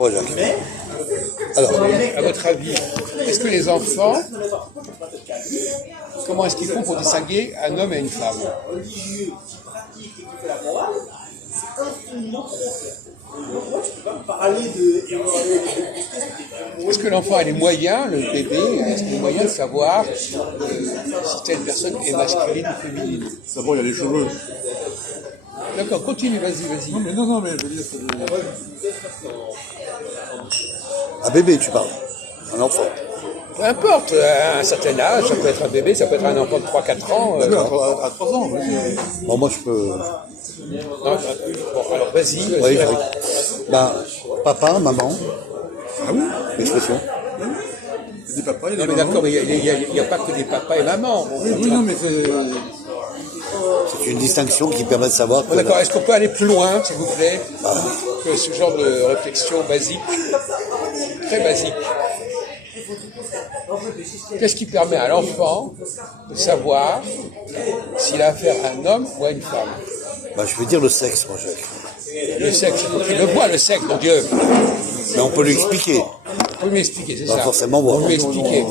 Oh, Jacques. Alors, À votre avis, est-ce que les enfants, comment est-ce qu'ils font pour distinguer un homme et une femme? Est-ce que l'enfant a les moyens, le bébé, est-ce qu'il a les moyens de savoir si telle personne est masculine ou féminine? D'abord, il y a les cheveux. D'accord, continue, vas-y. Non, mais je veux dire, c'est un bébé, tu parles. Un enfant. Peu importe, à un certain âge, ça peut être un bébé, ça peut être un enfant de 3-4 ans. à 3 ans. Bon, moi, je peux. Non, bon, alors vas-y. Oui, oui. Ben, papa, maman. Ah oui. Expression. C'est des papas, il y a Non, des mais mamans. d'accord, mais il n'y a pas que des papas et mamans. Oui, non, mais c'est... C'est une distinction qui permet de savoir que. Bon, d'accord, est-ce qu'on peut aller plus loin, s'il vous plaît, que ce genre de réflexion basique, très basique? Qu'est-ce qui permet à l'enfant de savoir s'il a affaire à un homme ou à une femme? Ben, je vais dire le sexe, moi, Jacques. Le sexe, il le voit, le sexe, mon Dieu. Mais on peut lui expliquer. Vous pouvez m'expliquer, c'est Pas ça? forcément moi. On va lui expliquer.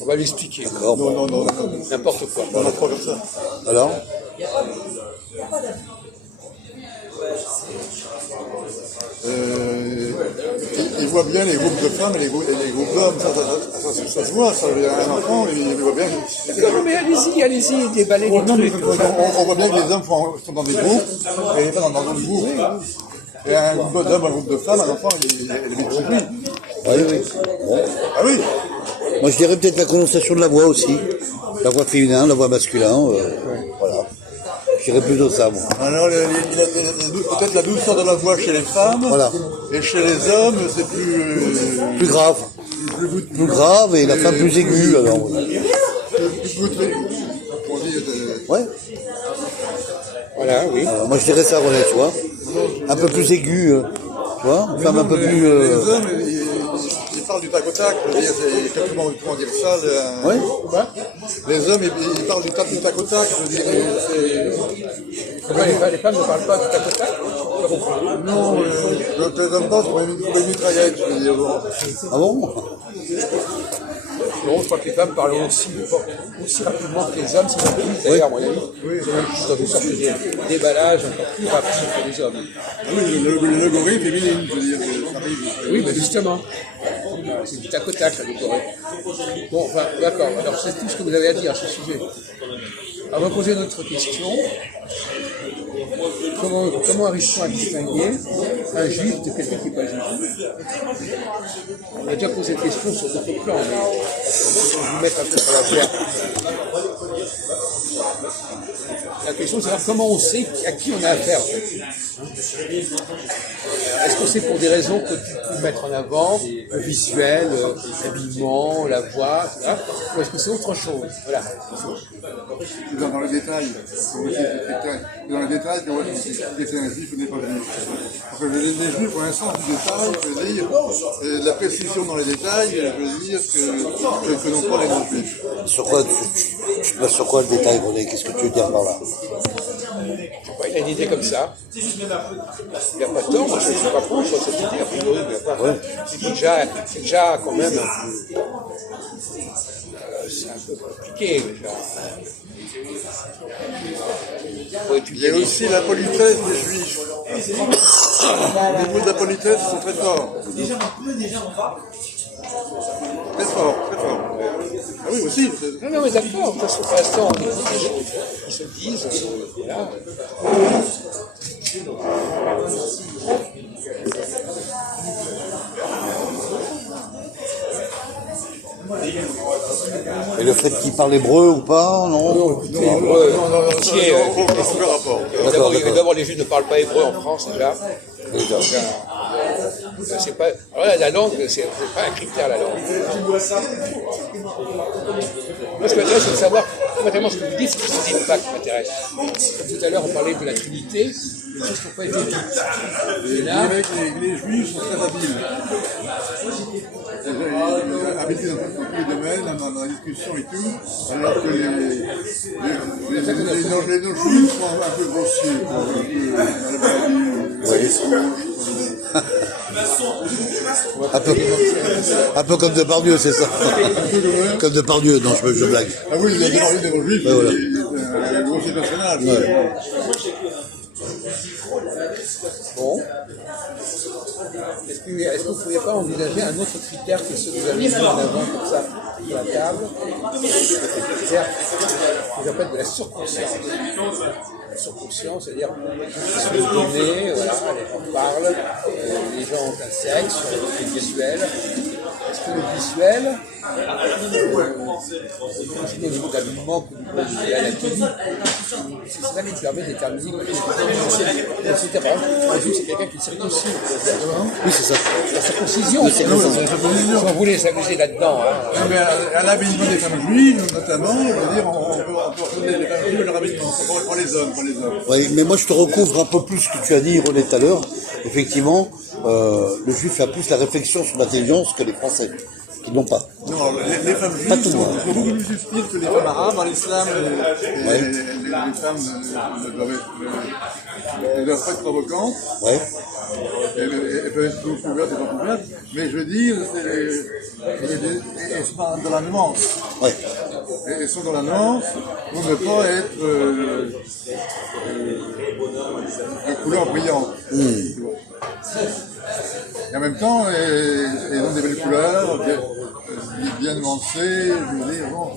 On va lui expliquer. D'accord. Non. N'importe quoi. On a trois comme ça. Alors Il voit bien les groupes de femmes et les groupes d'hommes. Ça se voit, ça. Un enfant, il voit bien. Non, mais allez-y, déballez les Non, mais trucs. on voit bien que les hommes sont dans des groupes et les femmes dans d'autres groupes. Et un groupe d'hommes, un groupe de femmes, un enfant, il est vite compris. Oui. Bon. Ah oui. Moi, je dirais peut-être la prononciation de la voix aussi. La voix féminin, la voix masculin. Voilà. Je dirais plutôt ça, moi. Alors, peut-être la douceur de la voix chez les femmes. Voilà. Et chez les hommes, c'est plus... Plus grave. Plus grave et la femme plus aiguë, alors. plus poutré. On dit... Ouais. Voilà, oui. Alors, moi, je dirais ça, René, tu vois. Un peu plus aiguë, tu vois. Une femme un peu plus. Les hommes, ils parlent du tac au tac. Je veux dire, comment dire ça Ouais. Les hommes, ils parlent du tac au tac. Je veux dire, Pourquoi les femmes ne parlent pas tout à côté? non, les hommes pas, c'est une mitraillette, je veux dire. Bon. Ah bon? Non, je crois que les femmes parlent aussi rapidement que les hommes, c'est un peu plus d'ailleurs, à mon avis. C'est même plus dans une sorte de déballage encore plus rapide que les hommes. Ah oui, l'algorithme féminine, je veux dire, ça arrive. Oui, mais justement. C'est du tac au tac, là, le Bon, enfin, d'accord. Alors, c'est tout ce que vous avez à dire à ce sujet. Alors, on va poser une autre question. Comment arrive-t-on à distinguer un juif de quelqu'un qui n'est pas juif? On a déjà posé cette question sur d'autres plans, mais on va vous mettre un peu sur la voie. La question, c'est savoir comment on sait à qui on a affaire. Est-ce que c'est pour des raisons que tu peux mettre en avant, le visuel, l'habillement, la voix, etc. Ou est-ce que c'est autre chose? Voilà. Dans le détail. Dans le détail, qu'on voit si c'est un juif ou n'est pas juif. Parce que les juifs ont un sens du détail, je veux dire, la précision dans les détails, je veux dire, que n'ont pas les non-juifs. Sur quoi tu te bases sur quoi le détail, René? Qu'est-ce que tu veux dire par là? Il a une idée comme ça. Il n'y a pas de tort, moi je ne suis pas contre cette idée, a priori, c'est déjà quand même un peu, c'est un peu compliqué déjà. Il y a aussi la politesse des juifs. Les mots de la politesse sont très forts. Très fort. Ah oui, aussi. Non, mais d'accord, parce que pour l'instant, on est des gens qui se disent, voilà. Et le fait qu'il parle hébreu ou pas, non? Entier. Aucun rapport. D'abord, les Juifs ne parlent pas hébreu en France déjà. C'est pas. Alors là, la langue, c'est pas un critère, la langue. Moi, ce qui m'intéresse, c'est de savoir vraiment ce que vous dites, ce que vous ne dites pas qui m'intéresse. Comme tout à l'heure, on parlait de la Trinité, des choses qui n'ont pas été dites. Et là, Les juifs sont très habiles. Habitués dans tous les domaines, dans la discussion et tout, alors que les non-juifs sont un peu grossiers, un peu à la maladie. Un peu comme Depardieu, c'est ça. Comme Depardieu, non, je blague. Ah oui, il a bien envie de juif, Ouais, voilà. c'est un grossier personnage. Ouais. Bon. Est-ce que vous ne pourriez pas envisager un autre critère que ceux que vous avez mis en avant comme ça sur la table? C'est critère que j'appelle de la surconscience. La surconscience, c'est-à-dire sur les données, voilà, les gens parlent, les gens ont un sexe, c'est visuel. Est-ce que le visuel, aussi au niveau de l'habillement que vous posez à l'anatomie, c'est ça qui permet de déterminer que c'est par exemple, c'est quelqu'un qui circoncis. Oui, c'est ça. La circoncision, c'est comme ça. Si on voulait s'amuser là-dedans. Hein. Mais à l'habillement des femmes juives, notamment, on peut dire, on peut reconnaître les femmes juives à leur habillement, pour les hommes. Oui, mais moi je te recouvre un peu plus ce que tu as dit, René, tout à l'heure. Effectivement, le juif a plus la réflexion sur l'intelligence que les Français, qui n'ont pas. Non, les femmes Pas juives tout, sont hein. beaucoup plus subtiles que les femmes arabes. Dans l'islam, les femmes ne doivent pas être provocantes. Ouais. Elles peuvent être beaucoup ouvertes et pas ouvertes. Mais je veux dire, elles sont dans la nuance. Ouais. Elles sont dans la nuance pour ne pas être de couleur brillante. Tu vois. Et en même temps, elles ont des belles couleurs, bien nuancées, je veux dire, bon.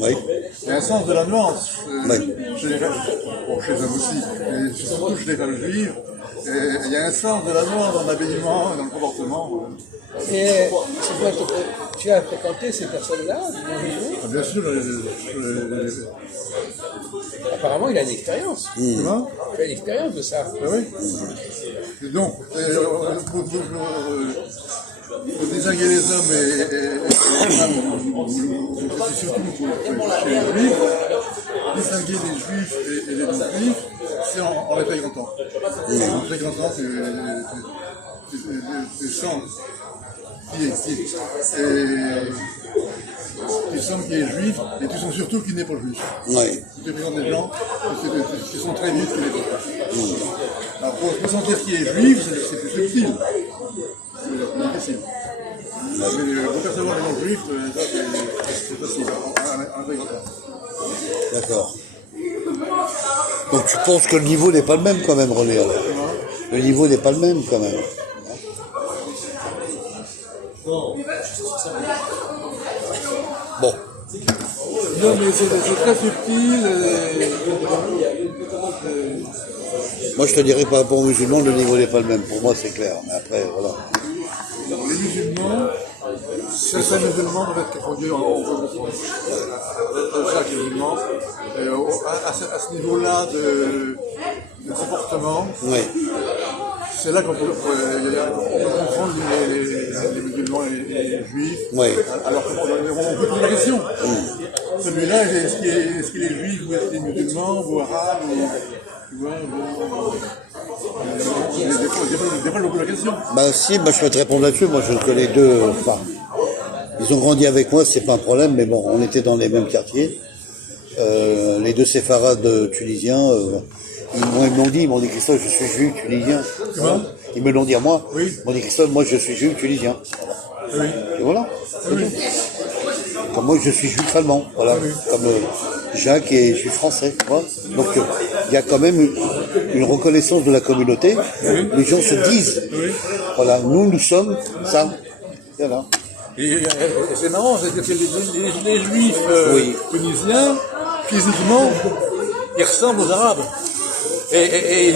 Oui. Il y a un sens de la nuance Oui. chez les femmes, bon, chez les hommes aussi, mais surtout chez les femmes juives. Il y a un sens de la nuance dans l'habillement et dans le comportement. Et tu as fréquenté ces personnes-là? Bien sûr, Apparemment, il a une expérience. comment? Tu as une expérience de ça. Ah oui. Et donc, pour distinguer les hommes et les femmes, c'est surtout chez les juifs, distinguer les juifs et les non-juifs, c'est en les fréquentant. En fréquentant, tu sens qui est juif et tu sens surtout qui n'est pas juif. Ouais. Tu fréquentes des gens qui sont très vite qui n'est pas juif. Alors pour sentir qui est juif, c'est plus subtil. C'est plus difficile. Mais pour percevoir les non-juifs, ça c'est facile, en fréquentant. D'accord. Donc tu penses que le niveau n'est pas le même quand même, René, alors. Le niveau n'est pas le même quand même. Bon. Non, mais c'est très subtil. Moi je te dirais par rapport aux musulmans, le niveau n'est pas le même. Pour moi c'est clair. Mais après, voilà. Les musulmans, certains musulmans doivent être confondus en chaque musulman. À ce niveau-là de comportement, Ouais. c'est là qu'on peut confondre les musulmans et les juifs. Ouais. Alors qu'on peut poser la question. Celui-là, est-ce qu'il est juif ou est-ce qu'il est musulman ou arabe tu vois, des fois, je pose la question. Bah si, bah, je peux te répondre là-dessus. Moi je connais deux. Enfin, ils ont grandi avec moi, c'est pas un problème, mais bon, on était dans les mêmes quartiers. Les deux séfarades tunisiens, ils m'ont dit, Christophe, je suis juif tunisien. Comment? Ils me l'ont dit à moi. Oui. Ils m'ont dit, Christophe, moi je suis juif tunisien. Oui. Et voilà. Oui. Comme moi je suis juif allemand. Voilà. Comme Jacques est juif français. Voilà. Donc il y a quand même une reconnaissance de la communauté. Les gens se disent, voilà, nous sommes ça. Voilà. Et c'est marrant, c'est que les juifs Oui. tunisiens, physiquement, ils ressemblent aux arabes. Et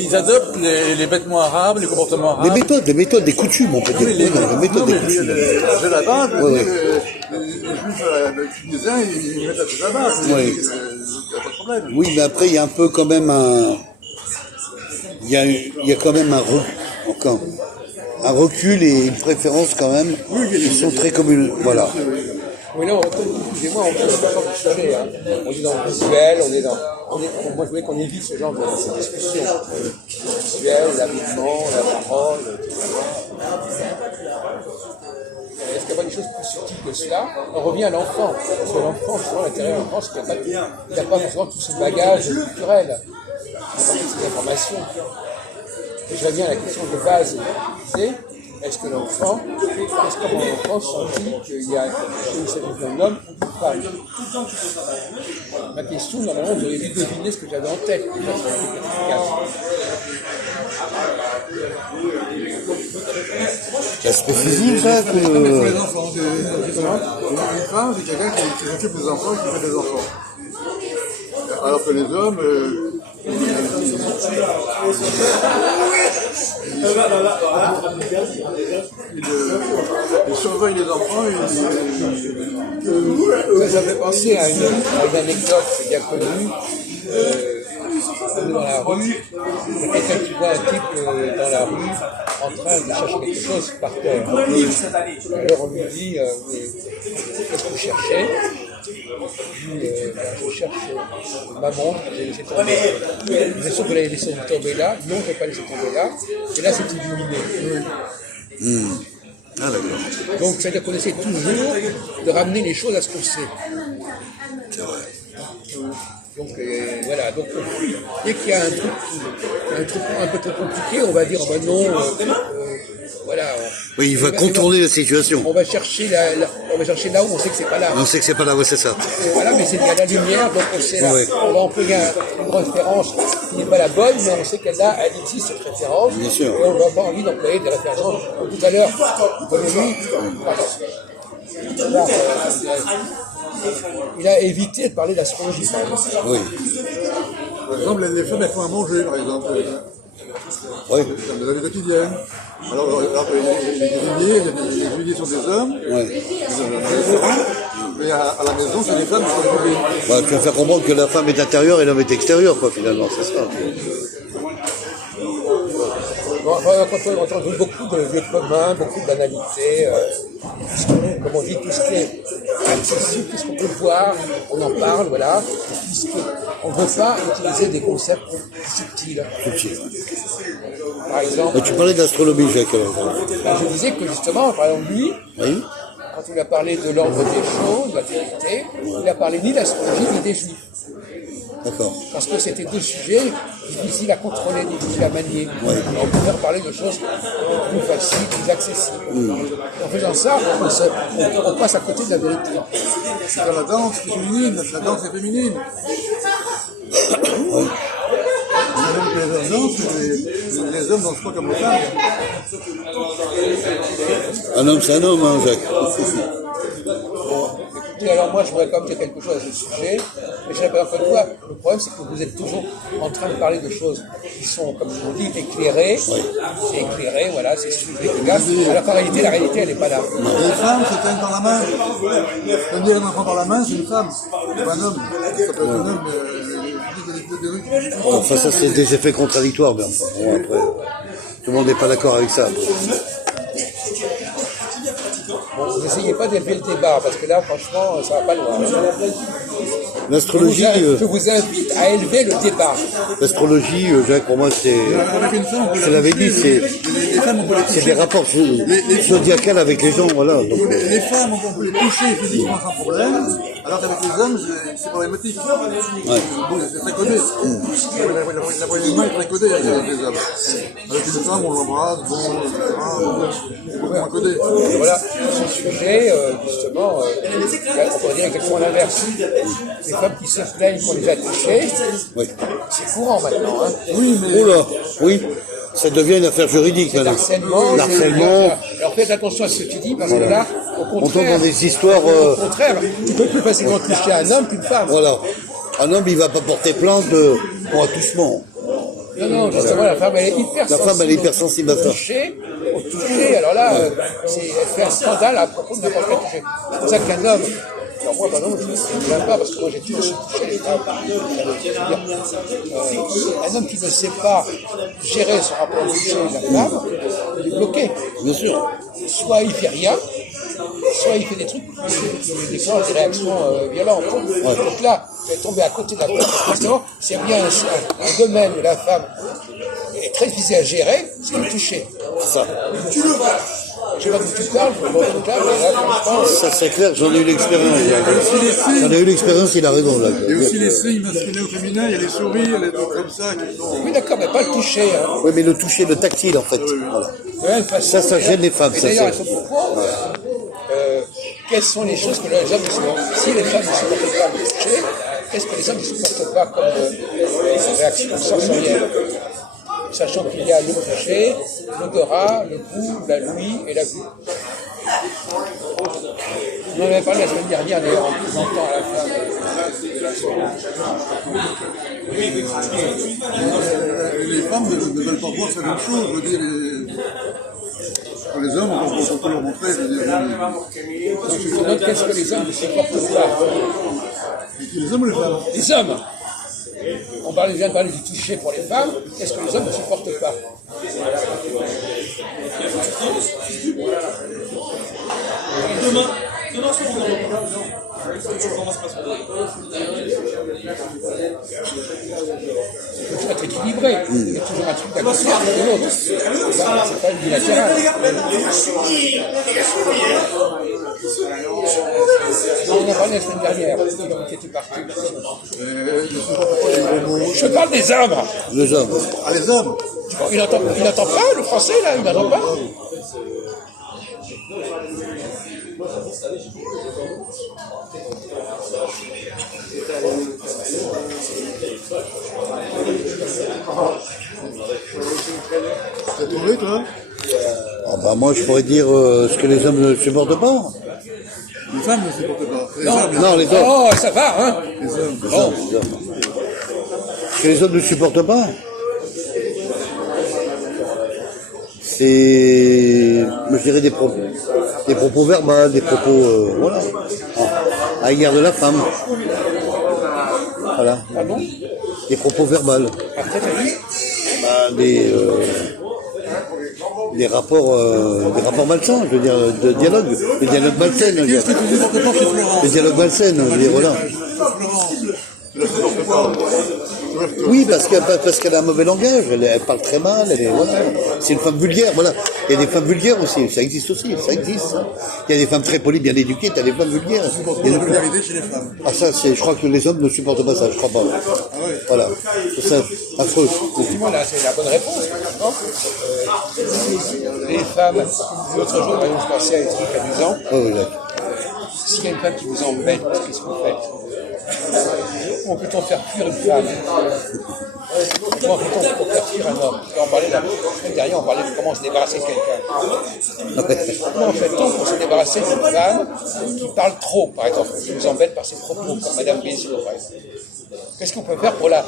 ils adoptent les vêtements arabes, les comportements arabes. Des méthodes, des coutumes, on peut dire. Les méthodes, des coutumes. j'ai la base, Oui. les juifs tunisiens, ils mettent la base. Il Oui. n'y a pas de problème. Oui, mais après, il y a un peu quand même il y a quand même un recul et une préférence quand même. Ils sont très communs. Voilà. Oui, non, excusez-moi, on ne pas du sujet. Hein. On est dans le visuel, moi je voulais qu'on évite ce genre de discussion. Le visuel, l'habillement, la parole, etc. Est-ce qu'il n'y a pas des choses plus subtiles que cela? On revient à l'enfant. Parce que l'enfant, justement, à l'intérieur de l'enfant, c'est qu'il n'a pas forcément tout ce bagage culturel. Il n'a pas toutes ces informations. je reviens à la question de base que tu disais, est-ce que l'enfant, est-ce que mon enfant sentit qu'il y a une s'agit d'un homme ou d'une femme? Ma question, normalement, vous auriez dû deviner ce que j'avais en tête. Déjà, ça aurait été efficace. Ça se précise, ça, Pour les enfants, une femme, c'est quelqu'un qui s'occupe des enfants et qui fait des enfants. Alors que les hommes, ils surveillent les enfants. Ça fait penser à une anecdote bien connue. Dans la rue, quelqu'un qui voit un type dans la rue en train de chercher quelque chose par terre. Alors on lui dit qu'est-ce que vous cherchez? Il dit je cherche ma montre que j'ai laissé tomber. Bien sûr que vous l'avez laissé tomber là. Non, je ne vais pas laisser tomber là. Et là, c'est illuminé. Ah, d'accord. Donc, c'est-à-dire qu'on essaie toujours de ramener les choses à ce qu'on sait. C'est vrai. Donc voilà, donc dès qu'il y a un truc un peu trop compliqué, on va dire oh ben non, voilà. Oui, il va contourner la situation. On va chercher là où on sait que c'est pas là. On sait que c'est pas là, ouais, c'est ça. Et voilà, mais il y a la lumière, donc on sait là. Ouais. On va employer une référence qui n'est pas la bonne, mais on sait qu'elle elle existe cette référence. Bien sûr. Et on n'a pas envie d'employer des références. Tout à l'heure, il a évité de parler d'astrologie, par exemple. Oui. Par exemple, les femmes, elles font à manger, par exemple. Oui. Dans la vie quotidienne. Alors les cuisiniers sont des hommes, Ouais. mais à la maison, c'est les femmes qui sont les cuisiniers. Ouais, tu vas faire comprendre que la femme est intérieure et l'homme est extérieur, quoi, finalement, c'est ça. Quand on entend beaucoup de lieux communs, beaucoup de banalités, comme on dit, tout ce qui est accessible, tout ce qu'on peut voir, on en parle, voilà. On ne veut pas utiliser des concepts subtils. Par exemple, Tu parlais d'astronomie, Jacques. je disais que justement, par exemple, lui, Oui. quand il a parlé de l'ordre des choses, de la vérité, il n'a parlé ni d'astrologie ni des juifs. D'accord. Parce que c'était deux sujets difficiles à contrôler, difficiles à manier. On pouvait parler de choses plus faciles, plus accessibles. En faisant ça, on passe à côté de la vérité. C'est dans la danse qui est féminine, la danse est féminine. Les hommes dansent pas comme les femmes. Un homme, c'est un homme, hein, Jacques. Écoutez, alors moi je voudrais quand même dire quelque chose à ce sujet, mais je répète encore une fois, le problème c'est que vous êtes toujours en train de parler de choses qui sont, comme je vous dis, éclairées. C'est éclairé, voilà, c'est efficace. Alors qu'en réalité, la réalité elle n'est pas là. Les femmes se tiennent dans la main. Tenir un enfant dans la main, c'est une femme, c'est pas un homme. Ça peut être un homme. Enfin, ça, c'est des effets contradictoires, mais enfin, bon, après, tout le monde n'est pas d'accord avec ça. Bon, n'essayez pas d'élever le débat, parce que là, franchement, ça va pas loin. L'astrologie, Je vous invite à élever le débat. l'astrologie, Jacques, pour moi, c'est, Avec une femme, je l'avais dit, les femmes, on peut les c'est des rapports zodiacales avec les gens, voilà. Donc, Les femmes, on peut les toucher physiquement sans problème, alors qu'avec les hommes, c'est problématique. Bon, c'est très codé. La poignée de main est très codée avec les hommes. Avec une femme, on l'embrasse, bon, etc. C'est beaucoup moins codé. Et voilà, ce sujet, justement, on pourrait dire exactement l'inverse. Les femmes qui se plaignent qu'on les a touchées, oui. c'est courant maintenant. Hein. Oui, mais Oh là, oui, ça devient une affaire juridique, là. Harcèlement. L'harcèlement. Alors faites attention à ce que tu dis, parce que là, au On tombe contraire, dans des histoires, au contraire, tu peux plus facilement toucher un homme qu'une femme. voilà. Un homme, il va pas porter plainte pour attouchement. Non, justement, la femme, elle est hyper sensible. La femme, elle est hyper sensible à ça. Au toucher, alors là, elle fait un scandale à propos de n'importe quel toucher. C'est pour ça qu'un homme, alors moi, par exemple, je ne viens pas, parce que moi, j'ai toujours touché les femmes. Un homme qui ne sait pas gérer son rapport au toucher de la femme, il est bloqué. Bien sûr. Soit il fait rien, soit il fait des trucs qui déclenchent des réactions violentes. Donc là, vous êtes tombé à côté de la femme. C'est bien un domaine où la femme est très difficile à gérer, c'est le toucher. C'est ça. Je sais pas d'où tu parles, mais bon, tout cas, mais là, franchement, Ça c'est clair, j'en ai eu l'expérience. J'en ai eu l'expérience, il a raison là. Il y a aussi les signes masculins ou féminins, il y a les souris, il y a des trucs comme ça qui sont. oui, d'accord, mais pas le toucher. Hein. Oui, mais le toucher, le tactile en fait. Voilà. Ouais, Ça gêne les femmes. Et Ça, d'ailleurs, c'est- il faut pourquoi quelles sont les choses que les hommes ne supportent. Si les femmes ne supportent pas le toucher, qu'est-ce que les hommes ne supportent pas comme réaction sensorielle? Sachant qu'il y a le toucher, l'odorat, le goût, la l'ouïe et la vue. On en avait parlé la semaine dernière, d'ailleurs, en présentant à la fin. Les femmes ne veulent pas voir certaines choses, je veux dire. Pour les hommes, on peut leur montrer, je veux dire. Je vous demande qu'est-ce que les hommes ne supportent pas. Les hommes ou les femmes? Les hommes. On vient de parler du toucher pour les femmes. Qu'est-ce que les hommes ne supportent pas? Il faut être équilibré. Il y a toujours un truc d'un côté et de l'autre. C'est pas unilatéral. On en a parlé la semaine dernière. Qui était parti. Je parle des hommes. Les hommes. Ah, les hommes? Il n'entend pas le français là, il n'entend pas. T'as trouvé, toi? Ah bah moi je pourrais dire ce que les hommes ne supportent pas. Les femmes ne supportent pas. Les hommes, Non, les hommes. Oh, ça va, hein. les hommes. Les hommes. Ce que les hommes ne supportent pas, c'est, je dirais, des propos verbaux, des propos, voilà, à l'égard de la femme. Voilà. Ah bon? Des propos verbaux. Bah, des rapports malsains, je veux dire, de dialogue, des dialogues malsains. Qu'est-ce que tu supportes pas chez Florence? Des dialogues malsains, je veux dire, voilà. Florence, tu la supportes pas. Oui, parce qu'elle a un mauvais langage, elle parle très mal, voilà. C'est une femme vulgaire, voilà. Il y a des femmes vulgaires aussi, ça existe aussi, ça existe. Il y a des femmes très polies, bien éduquées, il y a des femmes vulgaires. Il y a de la vulgarité chez les femmes. Ah ça, je crois que les hommes ne supportent pas ça, je crois pas. Voilà, c'est ça, affreux. Effectivement, là, c'est la bonne réponse. Non les femmes, l'autre jour, par exemple, je pensais à des trucs amusants. Oh, oui, d'accord. S'il y a une femme qui vous embête, qu'est-ce que vous faites? Comment peut-on faire fuir une femme? Comment peut-on faire fuir un homme? On parlait la semaine dernière, on parlait de comment se débarrasser de quelqu'un. Comment fait-on pour se débarrasser d'une femme qui parle trop, par exemple, qui nous embête par ses propos, comme Madame Béziot, par exemple? Qu'est-ce qu'on peut faire pour la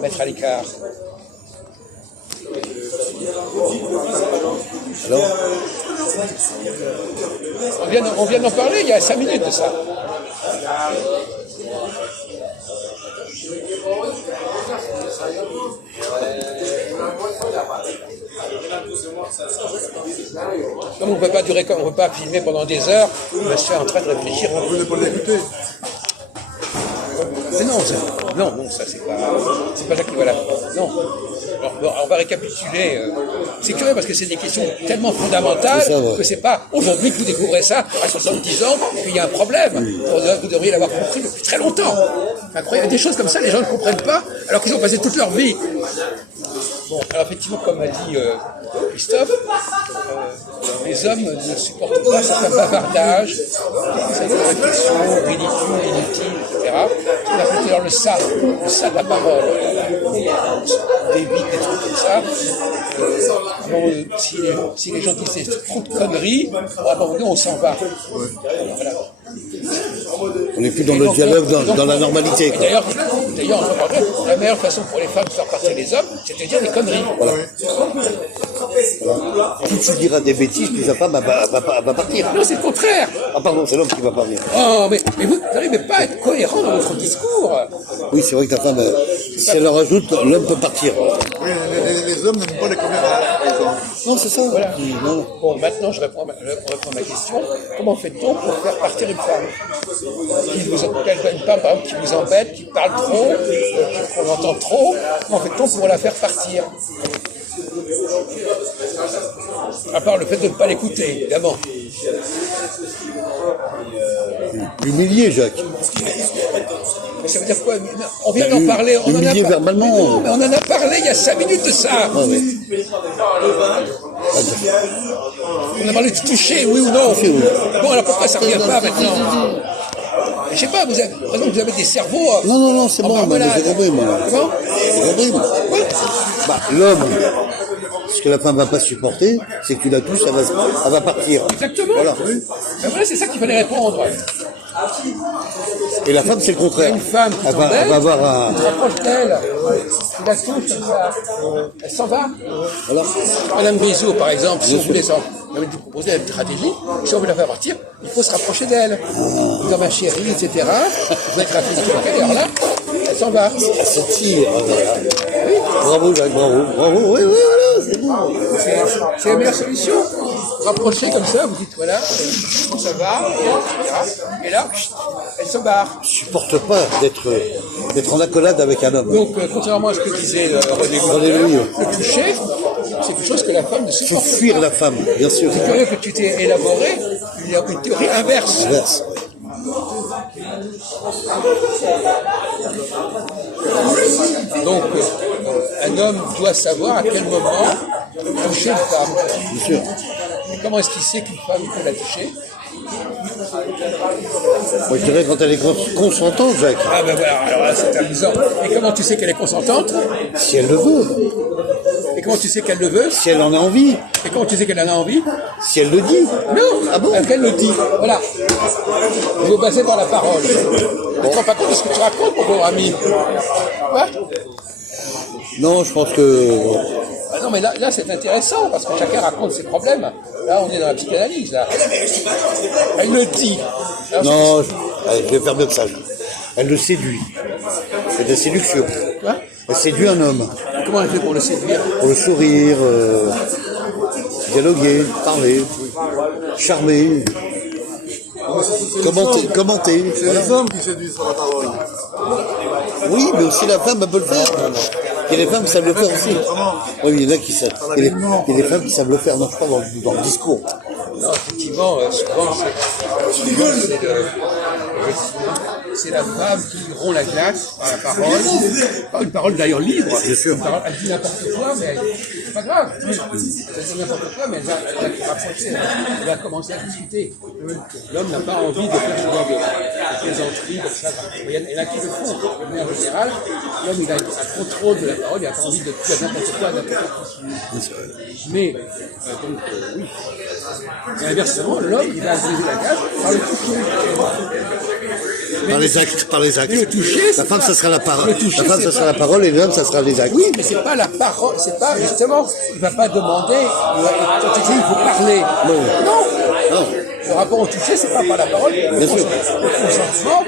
mettre à l'écart? Alors, On vient d'en parler il y a 5 minutes de ça. Comme on ne peut pas durer, comme on ne peut pas filmer pendant des heures, on va se faire en train de réfléchir. Vous ne pouvez pas l'écouter. Mais non, ça c'est pas ça qui va là. Non. Alors, on va récapituler. C'est curieux parce que c'est des questions tellement fondamentales C'est ça, ouais. que c'est pas aujourd'hui que vous découvrez ça à 70 ans qu'il y a un problème. Vous devriez l'avoir compris depuis très longtemps. Incroyable. Des choses comme ça, les gens ne comprennent pas alors qu'ils ont passé toute leur vie. Bon, alors effectivement, comme a dit Christophe, les hommes ne supportent pas certains bavardages, certaines réflexions ridicules, inutiles, etc. On appelle d'ailleurs le ça de la parole. On évite des trucs comme ça. Si les gens disent trop de conneries, à un moment donné, on s'en va. Voilà. on n'est plus dans le dialogue, dans la normalité. Et Quoi. d'ailleurs, la meilleure façon pour les femmes de faire partir les hommes, c'est de dire des conneries. Voilà. Plus tu diras des bêtises, plus la femme va partir. Non, c'est le contraire. Ah pardon, c'est l'homme qui va partir. Oh, mais vous n'arrivez pas à être cohérent dans votre discours. Oui, c'est vrai que ta femme, si elle en rajoute, l'homme peut partir. Oui, les hommes n'aiment pas les caméras, par exemple. Non, c'est ça. Voilà. Non. Bon, maintenant, je réponds à ma question. Comment fait-on pour faire partir une femme une femme, par exemple, qui vous embête, qui parle trop, qu'on entend trop, comment fait-on pour la faire partir? À part le fait de ne pas l'écouter, évidemment. Humilié, Jacques. Mais ça veut dire quoi? On vient d'en parler. On en a Humilié verbalement. Non, mais on en a parlé il y a 5 minutes de ça. Ah, ouais. On a parlé de toucher, oui ou non. Toucher, oui. Bon, alors pourquoi ça ne revient pas maintenant? Je sais pas, vous avez des cerveaux. Non, c'est bon, mais j'ai compris, moi. Comment? J'ai compris, moi. Ouais. Bah, l'homme, ce que la femme va pas supporter, c'est que tu la touches, elle va partir. Exactement. Voilà. Ben voilà, c'est ça qu'il fallait répondre. Et la femme, c'est le contraire. Une femme qui elle va t'embête, avoir un... tu te rapproches d'elle, tu la touches comme ça, elle s'en va. Voilà. Madame Grisot, par exemple, si on voulait on avait dû proposer une stratégie, si on veut la faire partir, il faut se rapprocher d'elle. Dans ma chérie, etc. Vous êtes rapide sur laquelle, alors là, elle s'en va. Elle se tire. Voilà. Oui. Bravo, Jacques, bravo. Oui, voilà, c'est bon. C'est la meilleure solution. Vous rapprochez comme ça, vous dites voilà, ça va, etc. Et là, elle se barre. Je supporte pas d'être en accolade avec un homme. Donc, contrairement à ce que disait René Louis, le toucher, c'est quelque chose que la femme ne Il faut supporte fuir pas. la femme, bien sûr. C'est curieux que tu t'es élaboré, il y a une théorie inverse. Inverse. Donc, un homme doit savoir à quel moment toucher une femme. Bien sûr. Et comment est-ce qu'il sait qu'une femme peut la toucher? Moi, je dirais quand elle est consentante, Jacques. Ah ben voilà, alors là c'est amusant. Et comment tu sais qu'elle est consentante? Si elle le veut. Et comment tu sais qu'elle le veut? Si elle en a envie. Et comment tu sais qu'elle en a envie? Si elle le dit. Non. Ah bon? Qu'elle le dit. Voilà. Je vais passer par la parole. Tu ne te rends pas compte de ce que tu racontes, mon pauvre ami? Quoi? Non, je pense que... Ah non, mais là c'est intéressant, parce que chacun raconte ses problèmes. Là, on est dans la psychanalyse, là. Elle le dit. Alors, Non, je vais faire mieux que ça. Elle le séduit. C'est de la séduction. Quoi? Elle séduit un homme. Comment elle fait pour le séduire? Pour le sourire, dialoguer, parler, charmer, commenter. C'est les hommes qui séduisent sur la parole. Oui, mais aussi la femme, elle peut le faire. Il y a des femmes qui savent le faire aussi. Oui, il y en a qui savent. Il y a des femmes qui savent le faire. Non, je parle dans le discours. Non, effectivement, souvent, c'est la femme qui rompt la glace par la parole. Pas une parole d'ailleurs libre. Bien sûr. Une parole, elle dit n'importe quoi, mais c'est pas grave. Elle dit n'importe quoi, mais elle va rapprocher. Elle va commencer à discuter. L'homme n'a pas envie de faire ce genre de plaisanterie comme ça. Il y en a qui le font. Mais en général, l'homme, il a un contrôle de la parole, il n'a pas envie de dire n'importe quoi, n'importe quoi. Mais, donc, oui. Et inversement, l'homme, il va briser la glace par le toucher. Par les actes. Mais le toucher, la femme, ça sera la parole. Le toucher, La femme, ça sera la parole et l'homme, ça sera les actes. Oui, mais c'est pas la parole, c'est pas justement, il va pas demander, il faut parler. Non. Le rapport au toucher, c'est pas par la parole. Le consentement,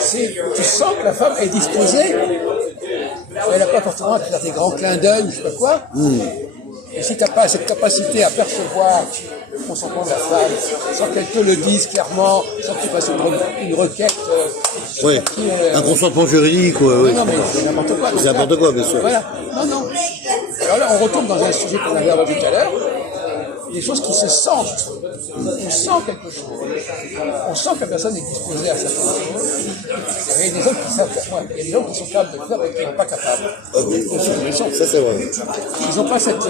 c'est, tu sens que la femme est disposée. Elle n'a pas forcément à faire des grands clins d'œil ou je sais pas quoi. Et si tu n'as pas cette capacité à percevoir le consentement de la femme, sans qu'elle te le dise clairement, sans que tu fasses une requête. Oui, un consentement juridique. Oui. Non, mais c'est n'importe quoi. C'est n'importe quoi, bien sûr. Voilà. Non. Alors là, on retombe dans un sujet qu'on avait abordé tout à l'heure. Des choses qui se sentent. On sent quelque chose. On sent que la personne est disposée à certaines choses. Il y a des hommes qui savent faire. Il y a des gens qui sont capables de le faire et qui ne sont pas capables. Ça, c'est vrai. Ils n'ont pas cette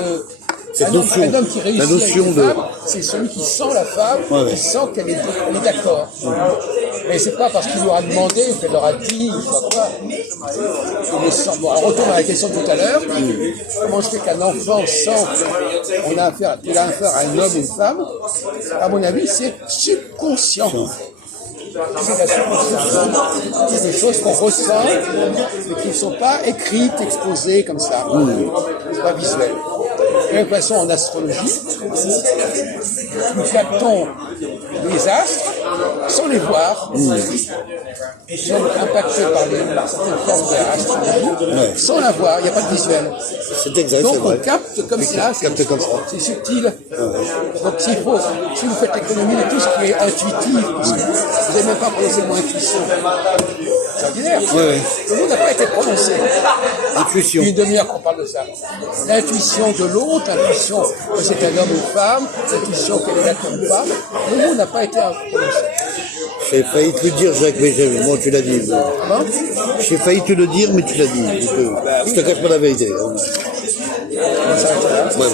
notion. Un homme qui réussit La notion avec une de... femme, c'est celui qui sent la femme, qui sent qu'elle est d'accord. Mais c'est pas parce qu'il leur a demandé ou qu'elle leur a dit ou quoi. Il le sent. Bon, on retourne à la question de tout à l'heure. Comment je fais qu'un enfant sent qu'il a affaire à un homme ou une femme? À mon avis, c'est subconscient. C'est la subconscience. C'est des choses qu'on ressent, mais qui ne sont pas écrites, exposées comme ça. C'est pas visuel. De la même façon, en astrologie, nous captons les astres, sans les voir, ils sont impactés par certaines formes d'astronomie, sans la voir, il n'y a pas de visuel. C'est exact, Donc c'est on vrai. capte comme ça, Capte comme ça. c'est subtil. Donc si vous faites l'économie de tout ce qui est intuitif, parce que vous n'avez même pas prononcé le mot intuition, c'est ordinaire. Ouais. Le mot n'a pas été prononcé. Intuition. Une demi-heure qu'on parle de ça. L'intuition de l'autre, l'intuition que c'est un homme ou une femme, l'intuition qu'elle est d'accord ou pas, le mot n'a pas été prononcé. J'ai failli te le dire, Jacques, mais bon, tu l'as dit. Comment? J'ai failli te le dire, mais tu l'as dit. Je te cache pas la vérité. On s'arrête là. Ouais, ouais.